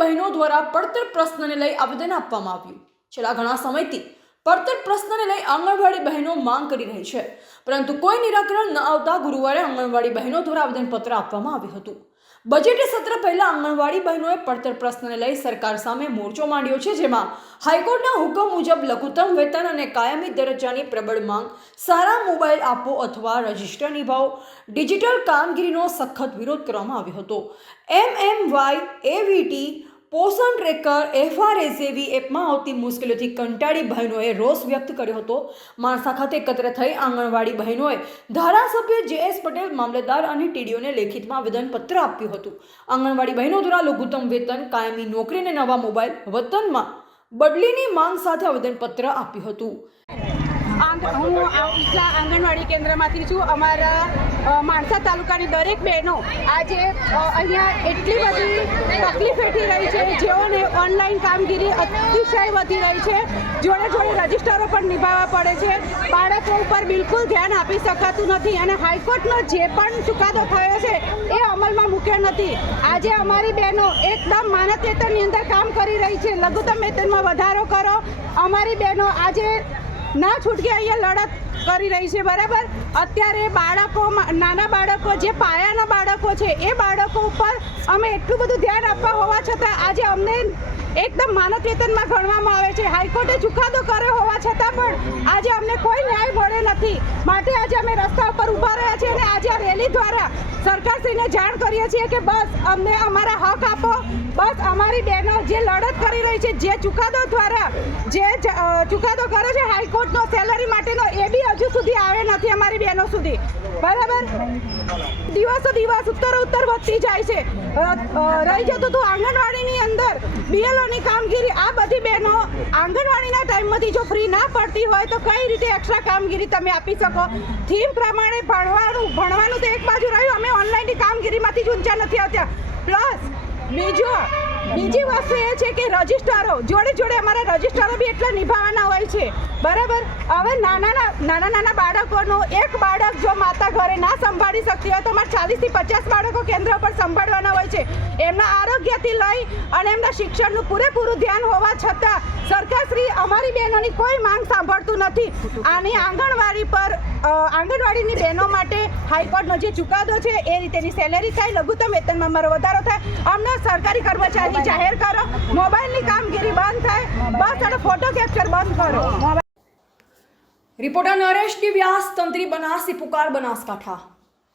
બહેનો દ્વારા પડતર પ્રશ્નને લઈ આવેદન આપવામાં આવ્યું। છેલ્લા ઘણા સમયથી પડતર પ્રશ્નને લઈ આંગણવાડી બહેનો માંગ કરી રહી છે, પરંતુ કોઈ નિરાકરણ ન આવતા ગુરુવારે આંગણવાડી બહેનો દ્વારા આવેદનપત્ર આપવામાં આવ્યું હતું। બજેટ સત્ર પહેલા આંગણવાડી બહેનોએ પડતર પ્રશ્નને લઈ સરકાર સામે મોરચો માંડ્યો છે, જેમાં હાઈકોર્ટના હુકમ મુજબ લઘુત્તમ વેતન અને કાયમી દરજ્જાની પ્રબળ માંગ, સારા મોબાઈલ આપો અથવા રજિસ્ટર નિભાવો, ડિજિટલ કામગીરીનો સખત વિરોધ કરવામાં આવ્યો હતો। MMY, AVT, પોષણ ટ્રેકર, FRS જેવી એપમાં આવતી મુશ્કેલીઓથી કંટાળી બહેનોએ રોષ વ્યક્ત કર્યો હતો। માણસા ખાતે એકત્ર થઈ આંગણવાડી બહેનોએ ધારાસભ્ય JS પટેલ, મામલતદાર અને TDOને લેખિતમાં આવેદનપત્ર આપ્યું હતું। આંગણવાડી બહેનો દ્વારા લઘુત્તમ વેતન, કાયમી નોકરી અને નવા મોબાઈલ, વતનમાં બદલીની માંગ સાથે આવેદનપત્ર આપ્યું હતું। હું આંગણવાડી કેન્દ્રમાંથી છું। અમારા માણસા તાલુકાની દરેક બહેનો આજે અહીંયા એટલી બધી તકલીફ વેઠી રહી છે, જેઓને ઓનલાઈન કામગીરી અતિશય વધી રહી છે, જોડે જોડે રજિસ્ટરો પણ નિભાવવા પડે છે, બાળકો ઉપર બિલકુલ ધ્યાન આપી શકાતું નથી અને હાઈકોર્ટનો જે પણ ચુકાદો થયો છે એ અમલમાં મૂક્યો નથી। આજે અમારી બહેનો એકદમ માનદ વેતનની અંદર કામ કરી રહી છે, લઘુત્તમ વેતનમાં વધારો કરો। અમારી બહેનો આજે ના છૂટકે અહીંયા લડત કરી રહી છે, બરાબર। અત્યારે બાળકો, નાના બાળકો, જે પાયાના બાળકો છે એ બાળકો ઉપર અમે એટલું બધું ધ્યાન આપવા હોવા છતાં આજે અમને એકદમ માનદ વેતનમાં ગણવામાં આવે છે। હાઈકોર્ટે ચુકાદો કર્યો હોવા છતાં પણ આજે અમને કોઈ ન્યાય મળે નથી, માટે આજે અમે રસ્તા ઉપર ઊભા રહ્યા છીએ અને આજે આ રેલી દ્વારા સરકારશ્રીને જાણ કરીએ છીએ કે બસ અમને અમારા હક આપો। બસ અમારી બહેનો જે લડત કરી રહી છે, જે ચુકાદો દ્વારા જે ચુકાદો કરે છે હાઈકોર્ટનો સેલરી માટેનો, એ બી હજુ સુધી આવે નથી અમારી બહેનો સુધી, બરાબર। દિવસો દિવસ ઉત્તર વધતી જાય છે। રહી જતું હતું આંગણવાડીની અંદર BLOની કામગીરી, આ બધી બહેનો આંગણવાડીના ટાઈમમાંથી જો ફ્રી ના પડતી હોય તો કઈ રીતે એક્સ્ટ્રા કામગીરી તમે આપી શકો? થીમ પ્રમાણે ભણવાનું તો એક બાજુ રહ્યું, અમે ઓનલાઈનની કામગીરીમાંથી જ ઊંચા નથી આવતા। પ્લસ બીજી વસ્તુ એ છે કે રજિસ્ટરો જોડે જોડે અમારા રજિસ્ટરો બી એટલા નિભાવવાના હોય છે, બરાબર। હવે નાના બાળકોનો એક બાળક જો માતા ઘરે ના સંભાળી શકતી હોય તો અમારે 40 થી 50 બાળકો કેન્દ્ર પર સંભાળવાના હોય છે। એમના આરોગ્યથી લઈ અને એમના શિક્ષણનું પૂરેપૂરું ધ્યાન હોવા છતાં સરકારશ્રી અમારી બહેનોની કોઈ માંગ સાંભળતું નથી। આની આંગણવાડીની બહેનો માટે હાઈકોર્ટનો જે ચુકાદો છે એ રીતેની સેલેરી થાય, લઘુત્તમ વેતનમાં અમારો વધારો થાય, અમને સરકારી કર્મચારી જાહેર કરો, મોબાઈલની કામગીરી બંધ થાય, બસ અને ફોટો કેપ્ચર બંધ કરો। રિપોર્ટર નરેશ ડી વ્યાસ, તંત્રી બનાસી પુકાર, બનાસકાંઠા।